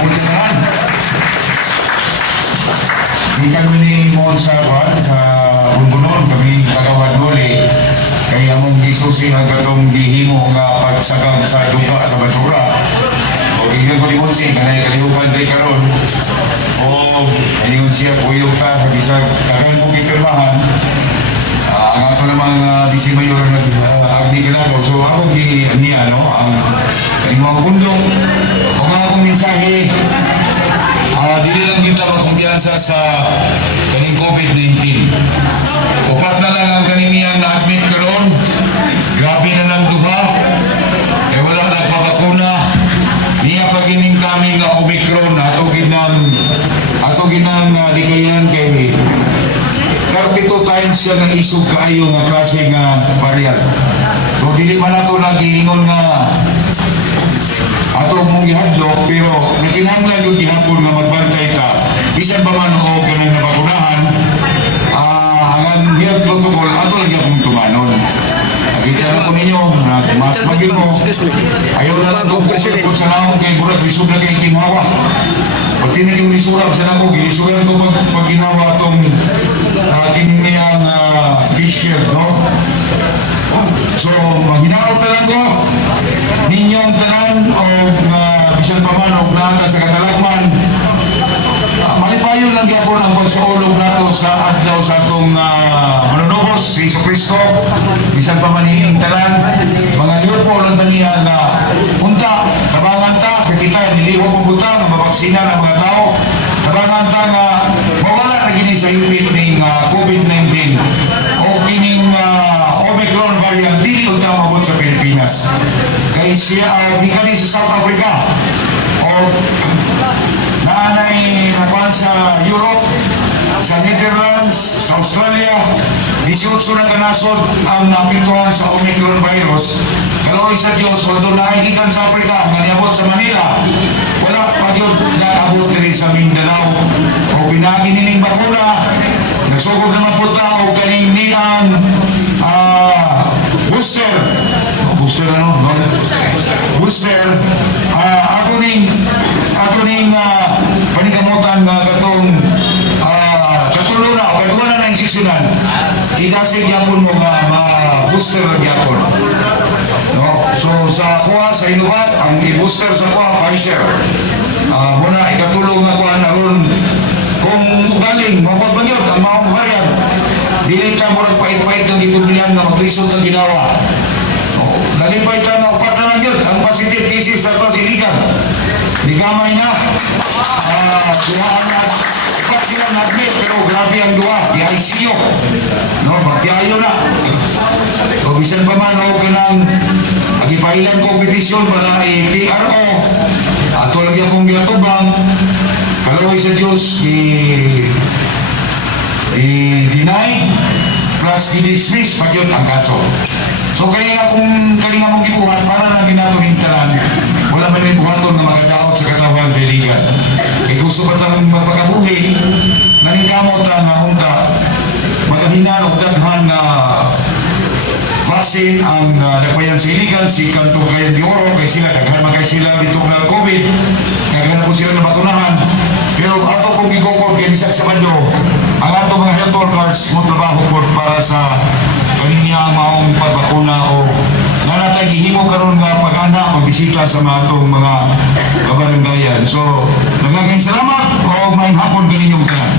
Pagkutinahan. Ikan ni Mon sa Bunbunon, kami kagawad dole. Kaya mong gisusi ang gatong gihimo nga pagsagag sa duga sa basura. O bigyan ko ni Monsi, kanay kalihukan kay karon. O ayun siya kuyog ta, bisag karon mo kipirmahan. Ang ako namang bisi mayor nag-agdi ka na. So ako ni ano, ang mga bundong, kung akong mensahe, dili lang kita magkumpiyansa sa kaning COVID-19. Upat na lang ang kaninian na-admit karon. Grabe na lang duha. Eh wala nagpabakuna. Niya pagining kami nga Omicron ato ginang likayan kay 32 times siya nga isog kaayo nga klase nga variant. So dili man ato nagiingon nga ato mong gihadlok, pero nakinahanglan yung gihapon nga magbantay ka. Bisan pa man o kanang nabakunahan, ang health protocol, ato lang yung tumanon. Nakita na po ninyo, mas maging mo, ayaw na lang kung sa naong kay Burat, bisog na kay ginawa. Pati na yung isurap sa naong, isuran ko pag ginawa itong kiniyang t-shirt, no? So, maghinaot na lang ko, ninyong tanan o bisan pa man o planta sa katalagman, malipayon lang gyapon ang pagsaulog nato sa adlaw sa atong manunubos si Iso Cristo, bisan pa man hining tanan, mga liupo lang taniya na punta, tabangan ta, kita niliho po punta, nga mabaksina ng mga tao, tabangan ta nga mawala na gini sa hipit ng COVID-19 o kining Omicron variant, dili unta mabot sa Pilipinas. Kaya siya, di sa South Africa o naanay nakuhan sa Europe, sa Netherlands, sa Australia, 18 na kanasod ang napintuhan sa Omicron virus. Kaloy sa Diyos, wala nakikitan sa Africa, nga niabot sa Manila, wala pa yun naabot rin sa Mindanao. O pinagi nining bakuna, nagsugod naman po tao, kaninian, booster, ato ning panikamutan nga katong katuluna o katuluna na insiksyonan, idasig yapon mo booster ang yapon, no? So sa kuha sa Inubat, ang i-booster sa kuha Pfizer, muna ikatulong nga kuha na ron kung galing mapagbanyod ang mga variant, dili ka mo nagpait-pait ng itublihan na maglisod ang ginawa. Nalipay ka na upat na lang yun. Ang positive cases sa ito siligan. Di gamay na. Duhaan na. Upat sila nag-admit pero grabe ang duha. Di ICU. No, magdiayo na. O bisan pa man o kanang agipailan kompetisyon para PRO. Ato lagi akong ginatubang. Kalaway sa Diyos i-deny plus i-dismiss pag yun ang kaso. So kaya kung kalinga mong gibuhat, para na ginato hintaran, wala man may buhaton na magadaot sa katawan sa iligan. Kaya gusto pa tayong magpakabuhi, naningkamot na unta, magahinan o daghan na vaccine ang nagpayan sa iligan, si Kanto Kayan de Oro, kay sila, daghan magkay sila dito na COVID, naghanap po sila na bakunahan. Pero ato kung gigokod kay Bisag Sabado, ang ato mga health workers mo trabaho po para sa kaninya maong pagbakuna o nanatay gihimo karon nga pag-ana magbisita sa mga atong mga kabaranggayan. So, nagaging salamat o may hapon kaninyong tanan.